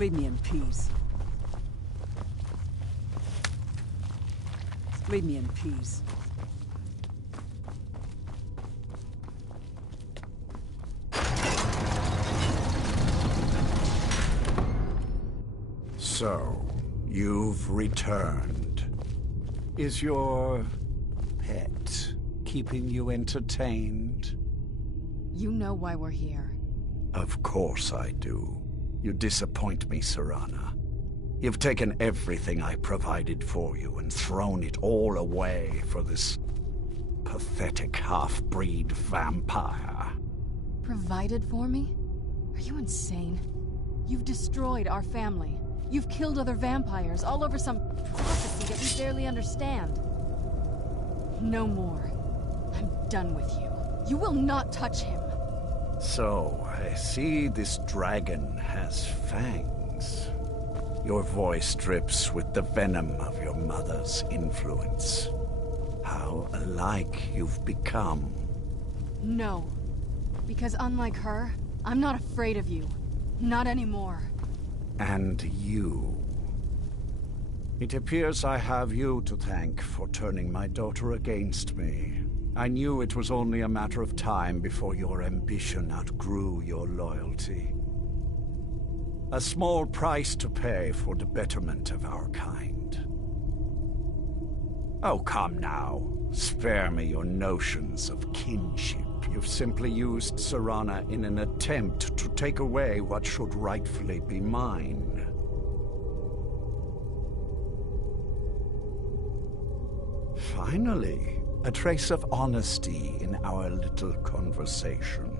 Leave me in peace. Leave me in peace. So, you've returned. Is your pet keeping you entertained? You know why we're here. Of course I do. You disappoint me, Serana. You've taken everything I provided for you and thrown it all away for this pathetic half-breed vampire. Provided for me? Are you insane? You've destroyed our family. You've killed other vampires all over some prophecy that we barely understand. No more. I'm done with you. You will not touch him. So, I see this dragon has fangs. Your voice drips with the venom of your mother's influence. How alike you've become. No. Because unlike her, I'm not afraid of you. Not anymore. And you. It appears I have you to thank for turning my daughter against me. I knew it was only a matter of time before your ambition outgrew your loyalty. A small price to pay for the betterment of our kind. Oh, come now. Spare me your notions of kinship. You've simply used Serana in an attempt to take away what should rightfully be mine. Finally, a trace of honesty in our little conversation.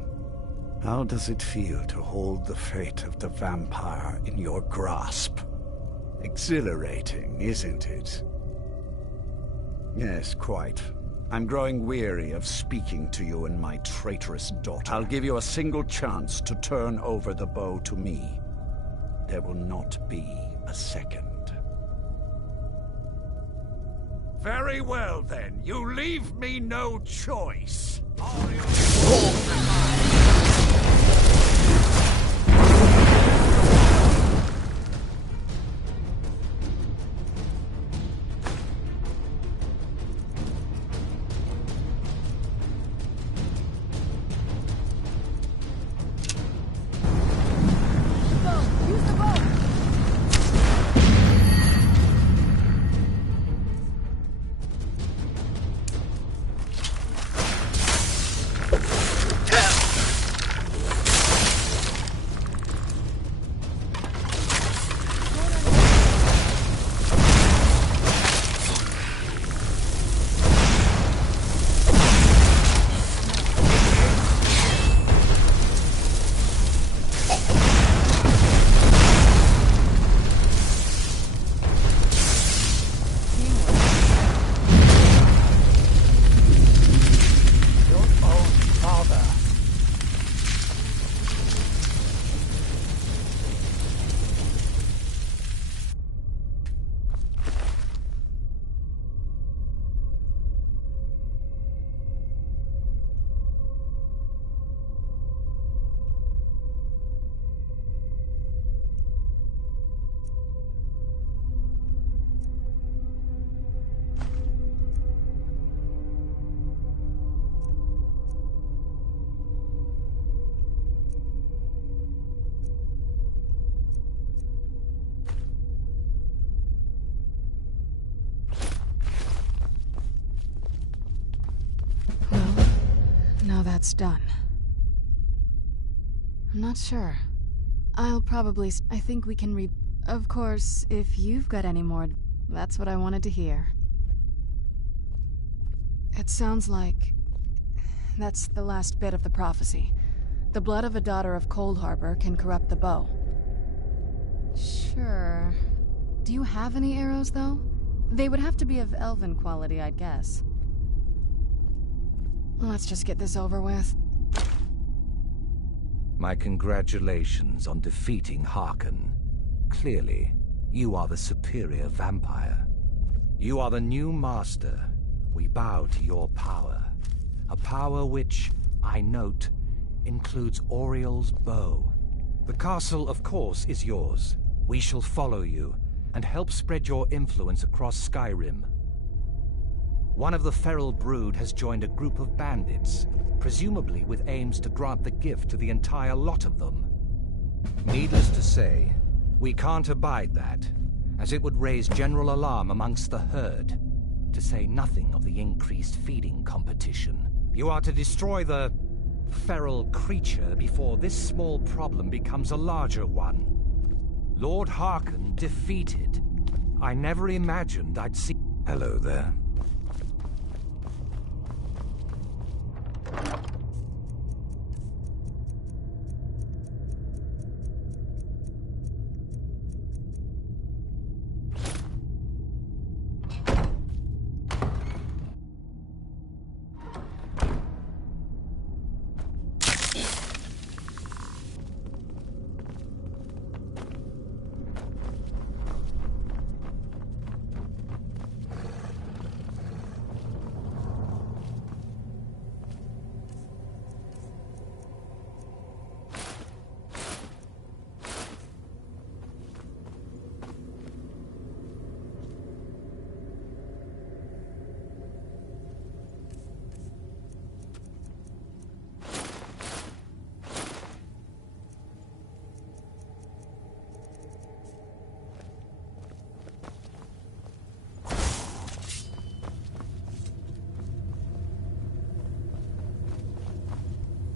How does it feel to hold the fate of the vampire in your grasp? Exhilarating, isn't it? Yes, quite. I'm growing weary of speaking to you and my traitorous daughter. I'll give you a single chance to turn over the bow to me. There will not be a second. Very well, then. You leave me no choice. Now that's done. I'm not sure. I think we can Of course, if you've got any more, that's what I wanted to hear. It sounds like that's the last bit of the prophecy. The blood of a daughter of Cold Harbor can corrupt the bow. Sure. Do you have any arrows, though? They would have to be of elven quality, I'd guess. Let's just get this over with. My congratulations on defeating Harkon. Clearly, you are the superior vampire. You are the new master. We bow to your power. A power which, I note, includes Oriel's bow. The castle, of course, is yours. We shall follow you and help spread your influence across Skyrim. One of the feral brood has joined a group of bandits, presumably with aims to grant the gift to the entire lot of them. Needless to say, we can't abide that, as it would raise general alarm amongst the herd, to say nothing of the increased feeding competition. You are to destroy the feral creature before this small problem becomes a larger one. Lord Harkon defeated. I never imagined I'd see... Hello there.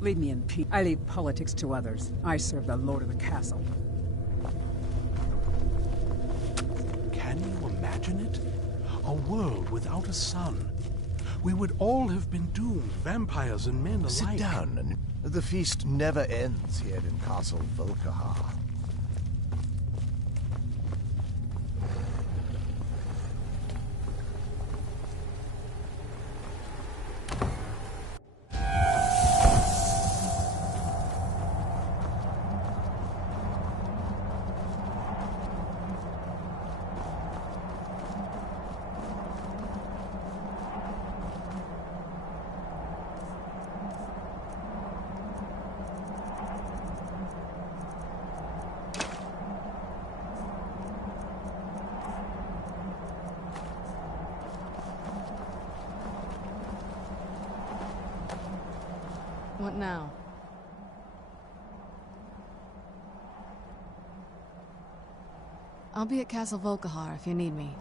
Leave me in peace. I leave politics to others. I serve the lord of the castle. Can you imagine it? A world without a sun. We would all have been doomed, vampires and men alike. Sit down. The feast never ends here in Castle Volkihar. What now? I'll be at Castle Volkihar if you need me.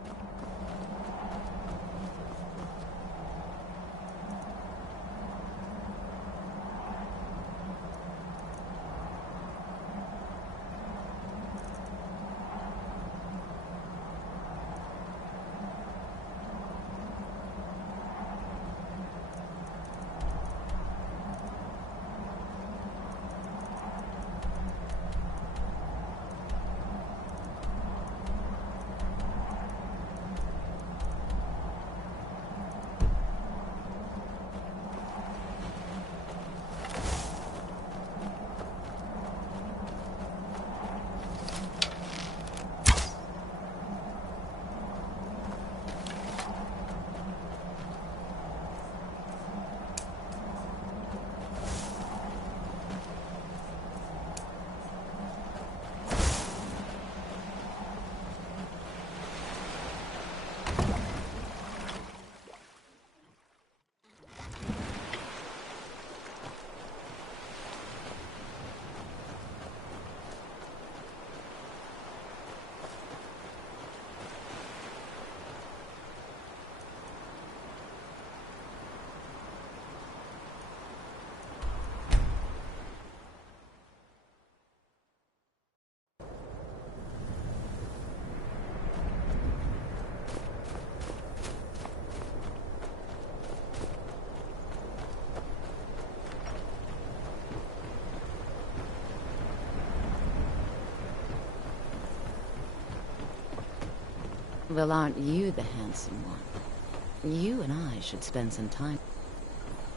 Well, aren't you the handsome one? You and I should spend some time.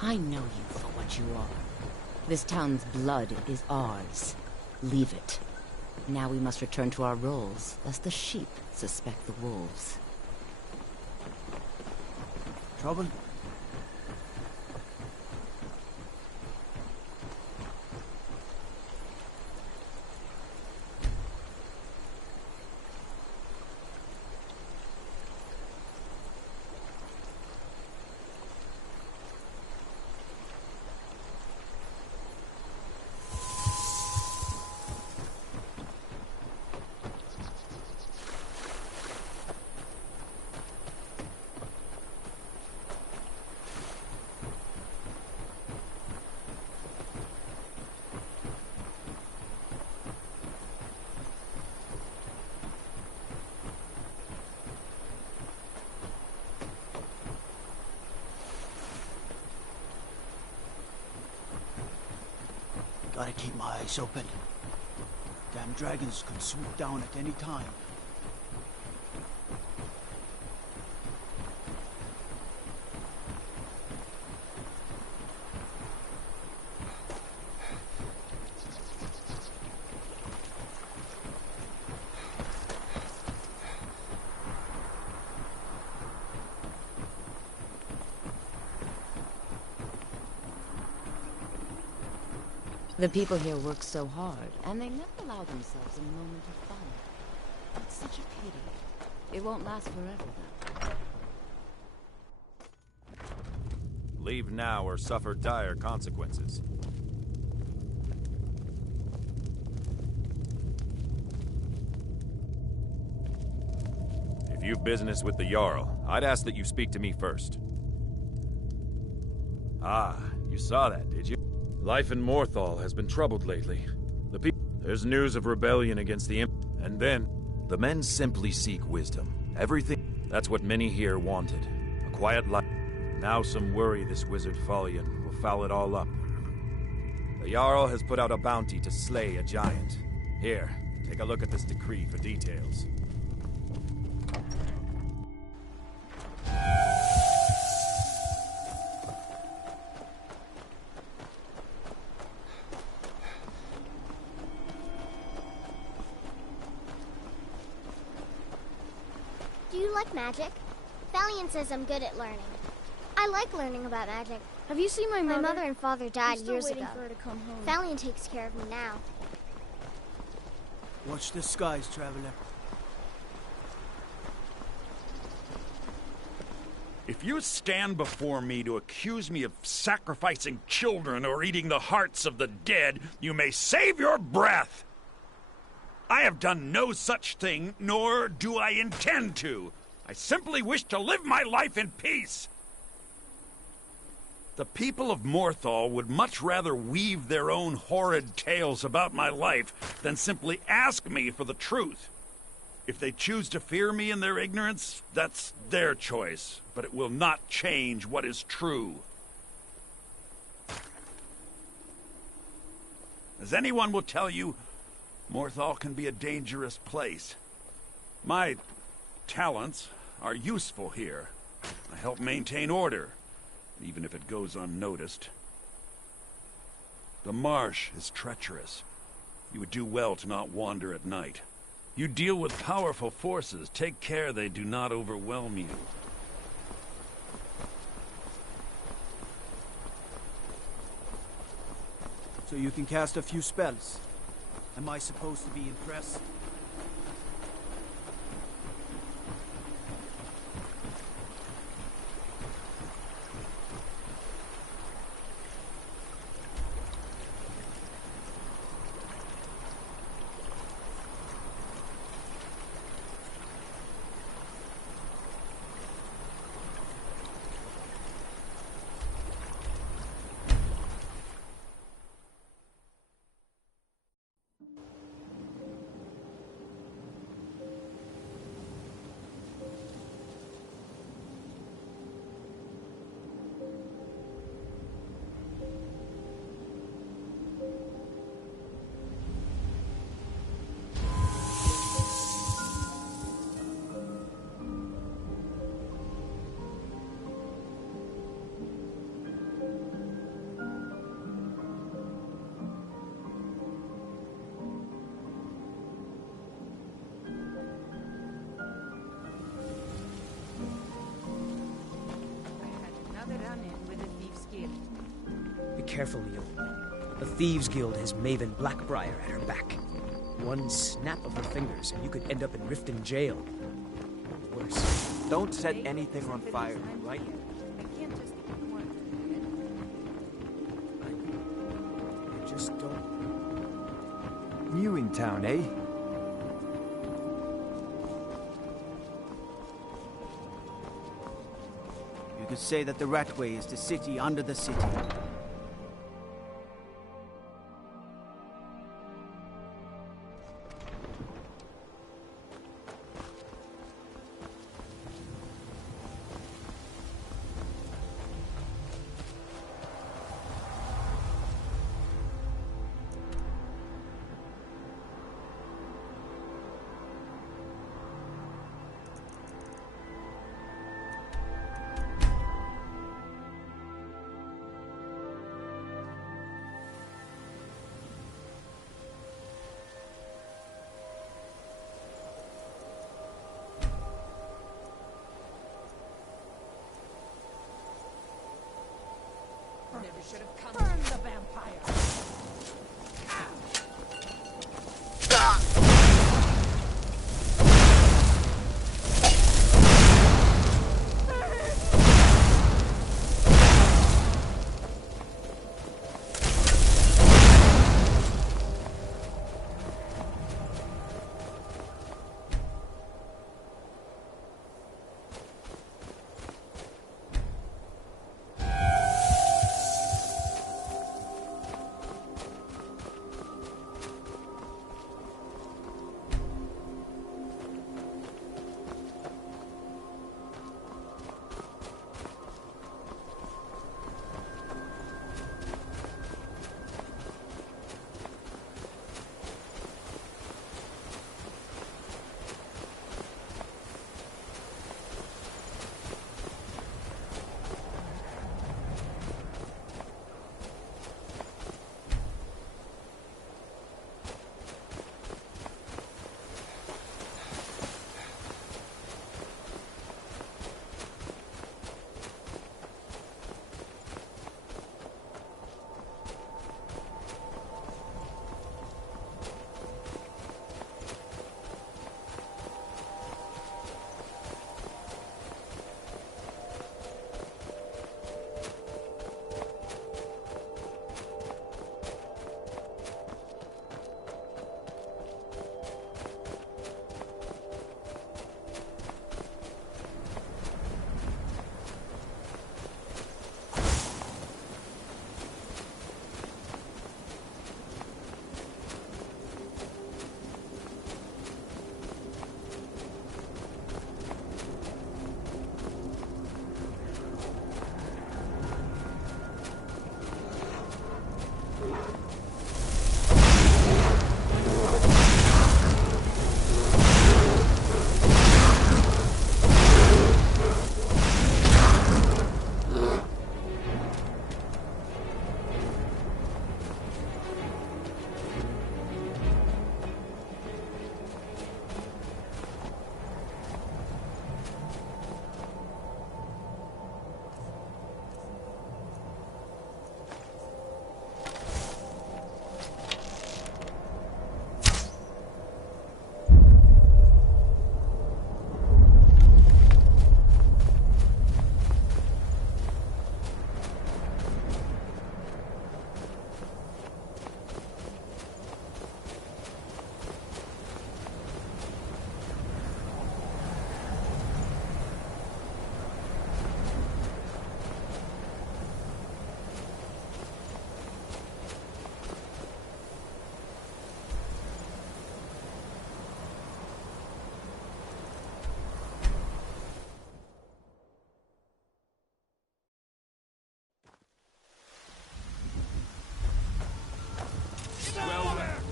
I know you for what you are. This town's blood is ours. Leave it. Now we must return to our roles, lest the sheep suspect the wolves. Trouble? Gotta keep my eyes open. Damn dragons could swoop down at any time. The people here work so hard, and they never allow themselves a moment of fun. It's such a pity. It won't last forever, though. Leave now or suffer dire consequences. If you've business with the Jarl, I'd ask that you speak to me first. Ah, you saw that, did you? Life in Morthal has been troubled lately. There's news of rebellion against the and then the men simply seek wisdom. Everything. That's what many here wanted. A quiet life. Now some worry this wizard Fallion will foul it all up. The Jarl has put out a bounty to slay a giant. Here, take a look at this decree for details. Do you like magic? Valiant says I'm good at learning. I like learning about magic. Have you seen my mother? My mother and father died years ago. For her to come home. Valiant takes care of me now. Watch the skies, traveler. If you stand before me to accuse me of sacrificing children or eating the hearts of the dead, you may save your breath. I have done no such thing, nor do I intend to. I simply wish to live my life in peace. The people of Morthal would much rather weave their own horrid tales about my life than simply ask me for the truth. If they choose to fear me in their ignorance, that's their choice, but it will not change what is true. As anyone will tell you, Morthal can be a dangerous place. My talents are useful here. I help maintain order, even if it goes unnoticed. The marsh is treacherous. You would do well to not wander at night. You deal with powerful forces. Take care they do not overwhelm you. So you can cast a few spells. Am I supposed to be impressed? Be careful, Neil. The Thieves Guild has Maven Blackbriar at her back. One snap of her fingers and you could end up in Riften jail. Or worse. Don't set anything on fire, right? I just don't... New in town, eh? You could say that the Ratway is the city under the city. Never should have come. Burn the vampire!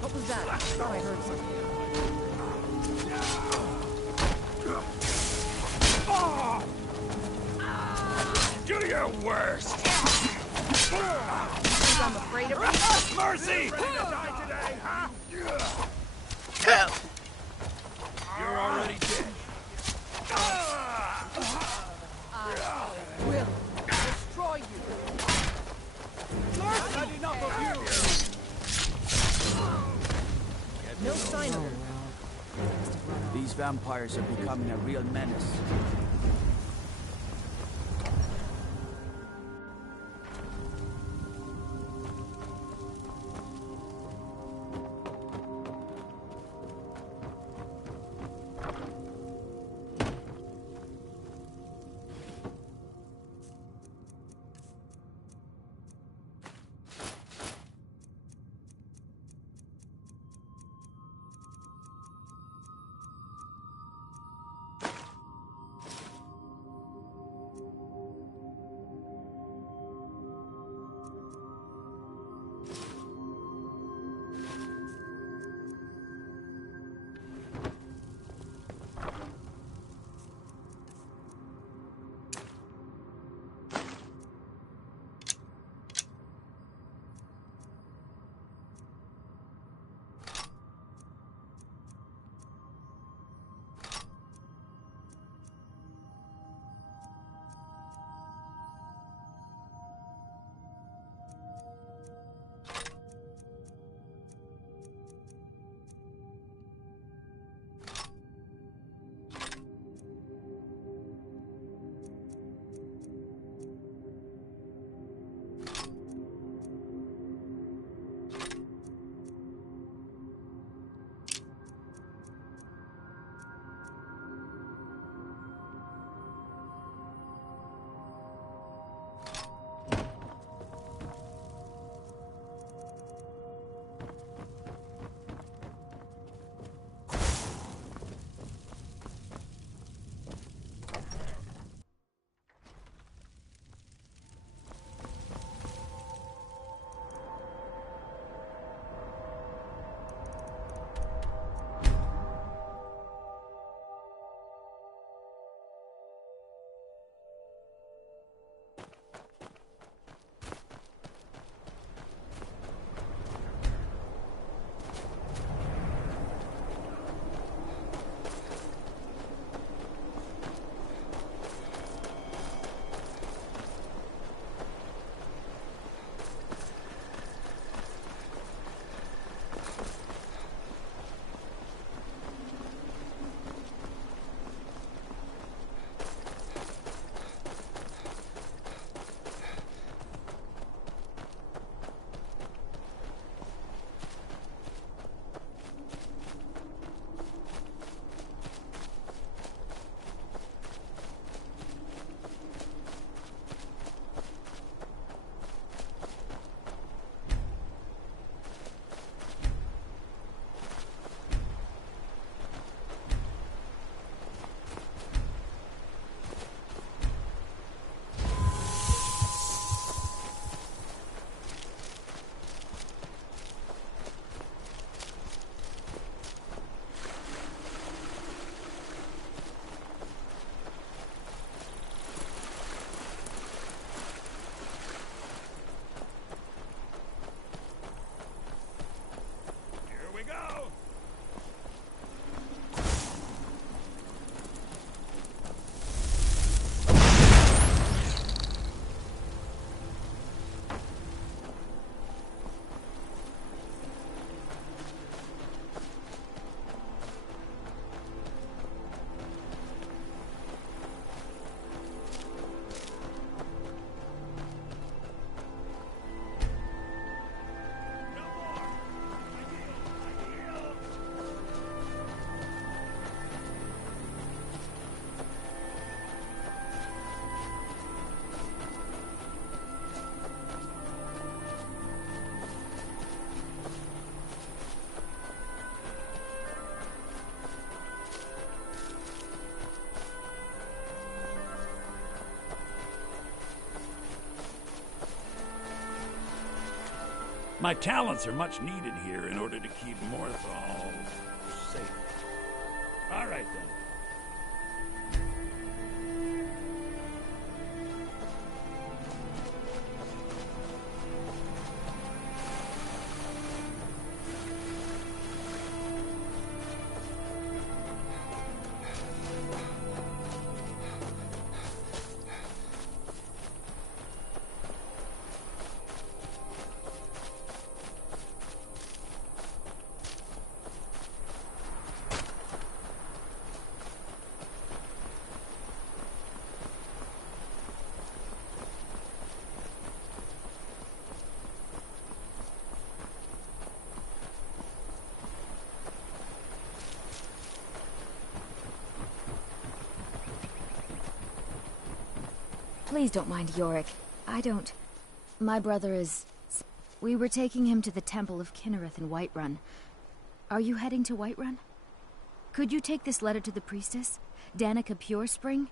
What was that? I thought I heard something. Do your worst! I'm afraid of Mercy! You're already dead. I will destroy you. I've had enough of you! No sign of her. These vampires are becoming a real menace. My talents are much needed here in order to keep Morthal safe. All right, then. Please don't mind Yorick. I don't... My brother is... We were taking him to the Temple of Kinnereth in Whiterun. Are you heading to Whiterun? Could you take this letter to the priestess? Danica Purespring?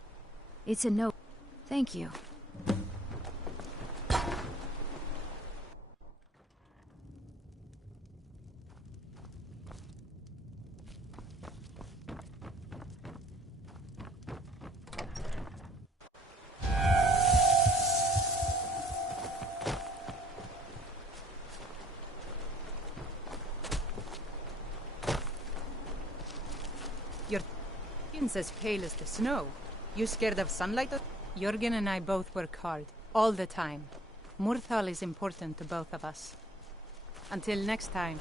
It's a note. Thank you. Your skin's as pale as the snow. You scared of sunlight? Jurgen and I both work hard, all the time. Murthal is important to both of us. Until next time.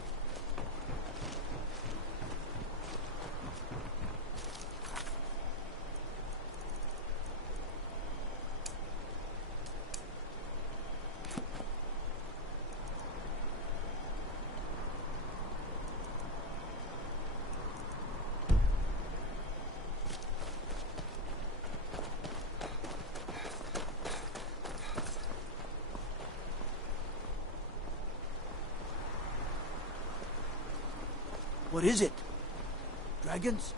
What is it? Dragons?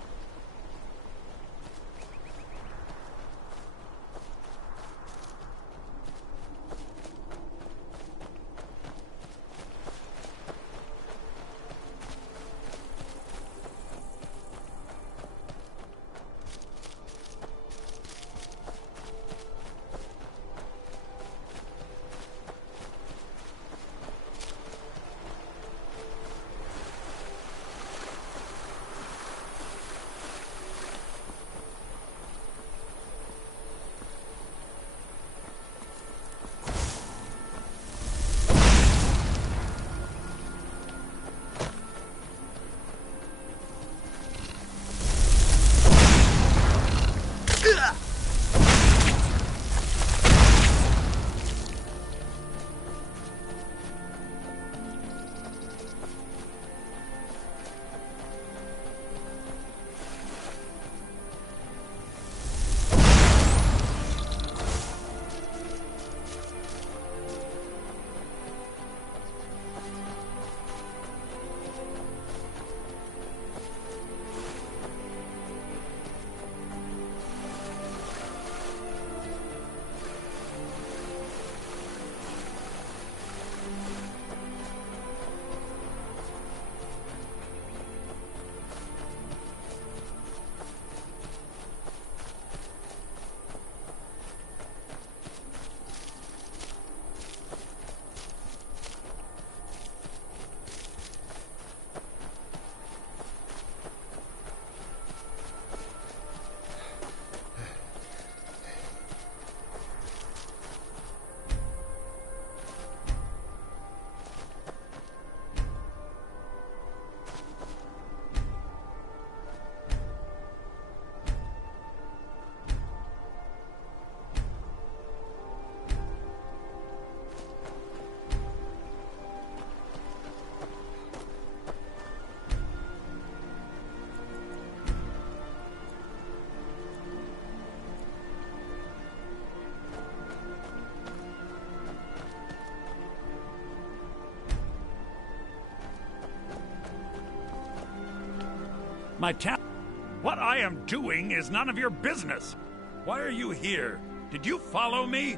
What I am doing is none of your business. Why are you here? Did you follow me?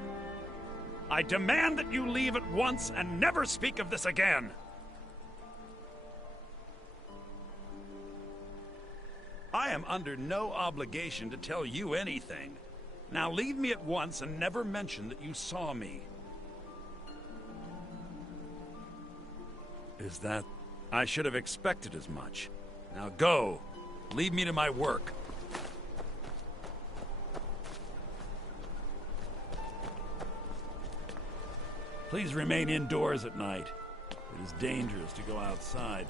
I demand that you leave at once and never speak of this again! I am under no obligation to tell you anything. Now leave me at once and never mention that you saw me. Is that... I should have expected as much. Now go. Leave me to my work. Please remain indoors at night. It is dangerous to go outside.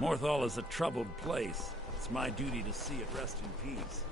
Morthal is a troubled place. It's my duty to see it rest in peace.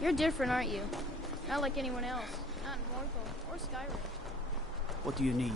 You're different, aren't you? Not like anyone else. Not in Morthal or Skyrim. What do you need?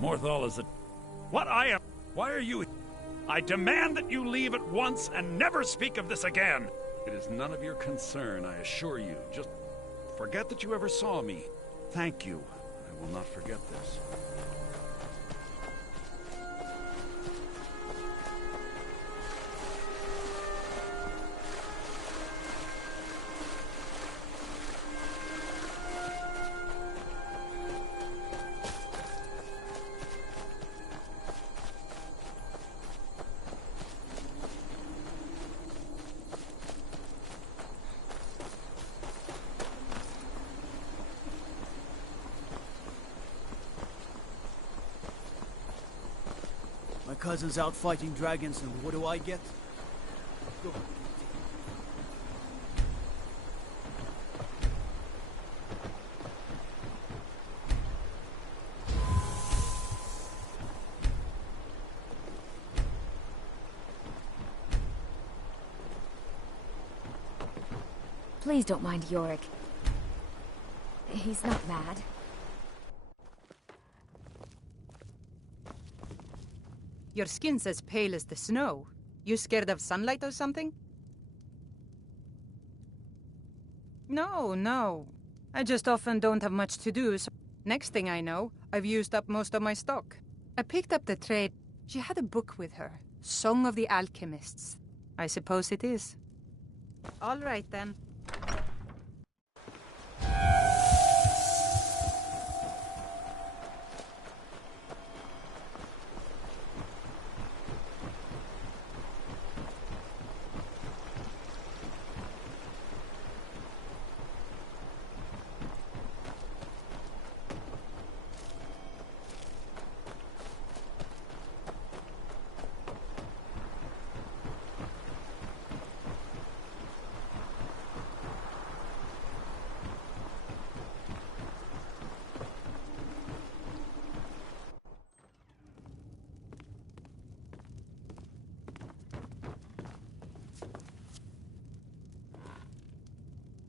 Morthal is a... What I am... Why are you... I demand that you leave at once and never speak of this again! It is none of your concern, I assure you. Just forget that you ever saw me. Thank you. I will not forget this. My cousin's out fighting dragons, and what do I get? Go. Please don't mind Yorick. He's not mad. Your skin's as pale as the snow. You scared of sunlight or something? No, no. I just often don't have much to do, so next thing I know, I've used up most of my stock. I picked up the trade. She had a book with her. Song of the Alchemists. I suppose it is. All right, then.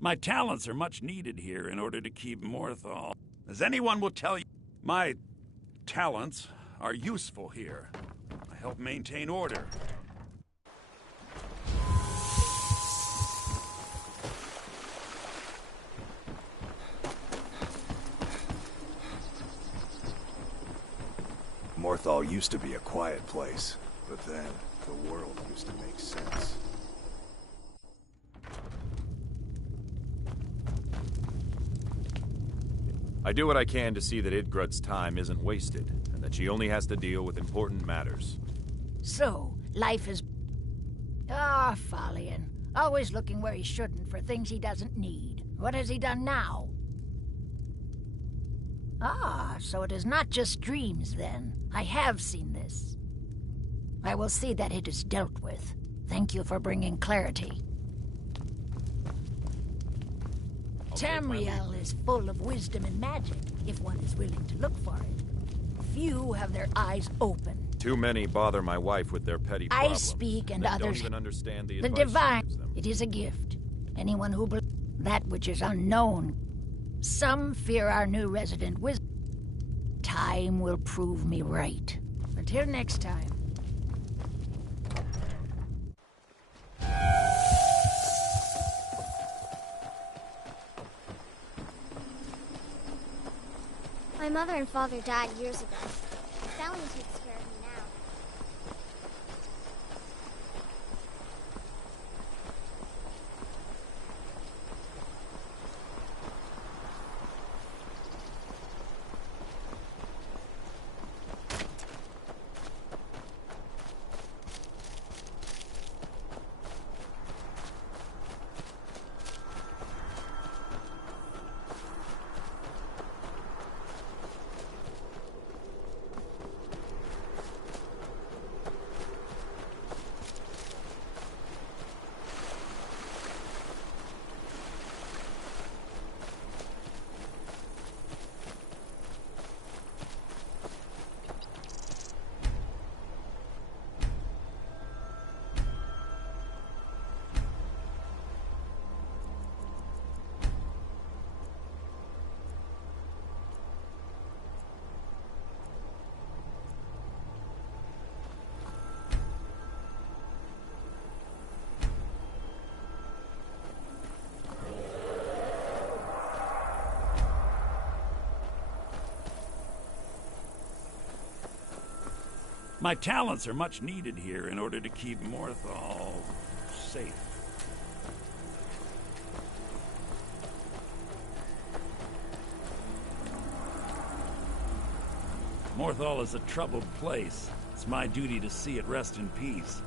My talents are much needed here in order to keep Morthal. As anyone will tell you, my talents are useful here. I help maintain order. Morthal used to be a quiet place, but then the world used to make sense. I do what I can to see that Idgrud's time isn't wasted, and that she only has to deal with important matters. So, life is... Ah, Falion. Always looking where he shouldn't for things he doesn't need. What has he done now? Ah, so it is not just dreams, then. I have seen this. I will see that it is dealt with. Thank you for bringing clarity. Tamriel is full of wisdom and magic, if one is willing to look for it. Few have their eyes open. Too many bother my wife with their petty problems. I speak and that others... don't even understand the The advice she divine. gives them. It is a gift. Anyone who believes that which is unknown. Some fear our new resident wisdom. Time will prove me right. Until next time. My mother and father died years ago. Valiant takes care of me now. My talents are much needed here in order to keep Morthal safe. Morthal is a troubled place. It's my duty to see it rest in peace.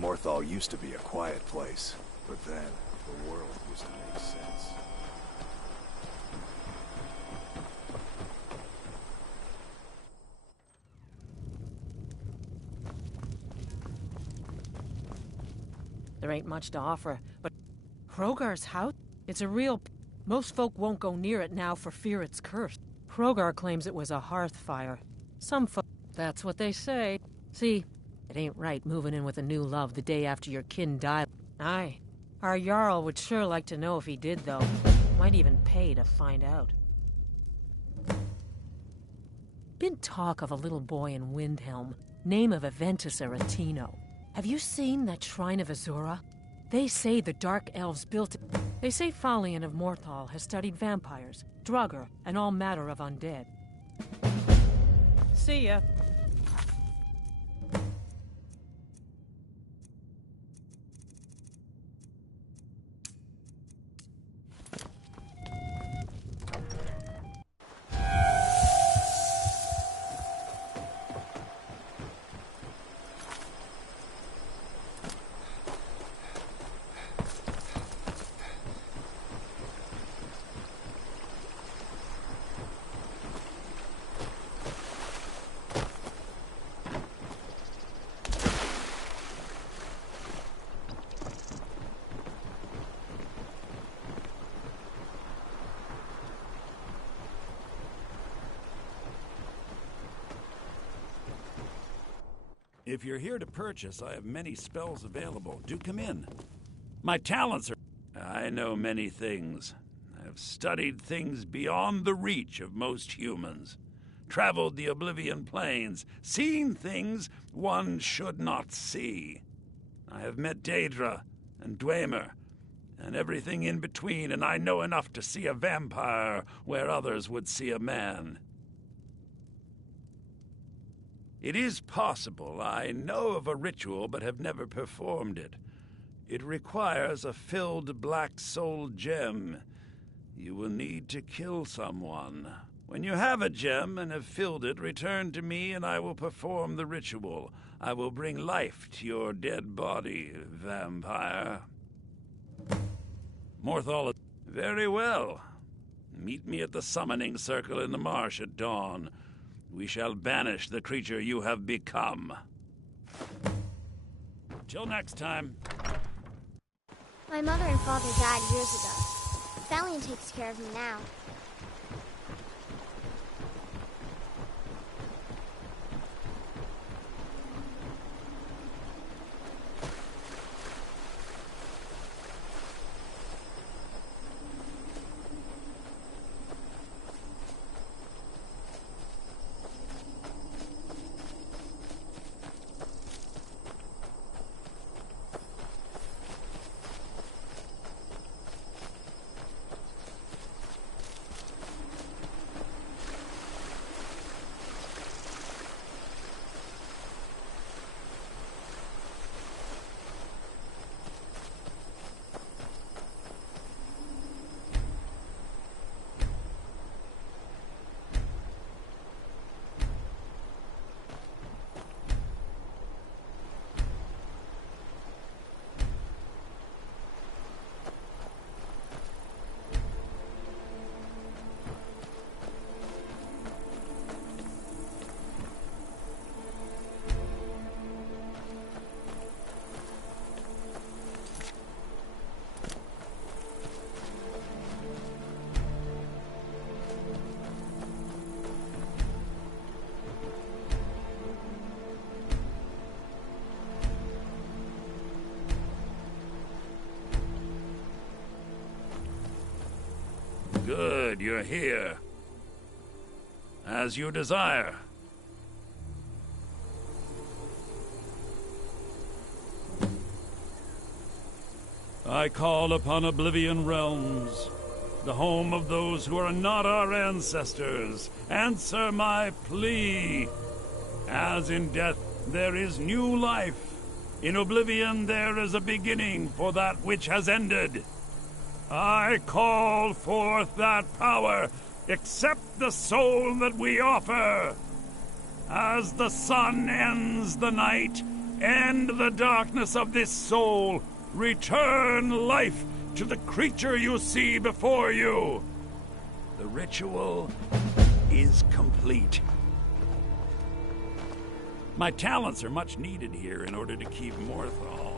Morthal used to be a quiet place, but then the world used to make sense. There ain't much to offer, but Hrogar's house? It's a real... Most folk won't go near it now for fear it's cursed. Hrogar claims it was a hearth fire. Some folk... That's what they say. See, It ain't right moving in with a new love the day after your kin died. Aye. Our Jarl would sure like to know if he did, though. Might even pay to find out. Been talk of a little boy in Windhelm, name of Aventus Aretino. Have you seen that Shrine of Azura? They say the Dark Elves built it. They say Falion of Morthal has studied vampires, Draugr, and all matter of undead. See ya. If you're here to purchase, I have many spells available. Do come in. My talents are... I know many things. I have studied things beyond the reach of most humans. Traveled the Oblivion Plains, seen things one should not see. I have met Daedra and Dwemer, and everything in between, and I know enough to see a vampire where others would see a man. It is possible I know of a ritual but have never performed it. It requires a filled black soul gem. You will need to kill someone. When you have a gem and have filled it, return to me and I will perform the ritual. I will bring life to your dead body, vampire. Morthal, very well. Meet me at the summoning circle in the marsh at dawn. We shall banish the creature you have become. Till next time. My mother and father died years ago. Valiant takes care of me now. Good, you're here. As you desire. I call upon Oblivion Realms, the home of those who are not our ancestors. Answer my plea. As in death there is new life, in Oblivion there is a beginning for that which has ended. I call forth that power. Accept the soul that we offer. As the sun ends the night, end the darkness of this soul. Return life to the creature you see before you. The ritual is complete. My talents are much needed here in order to keep Morthal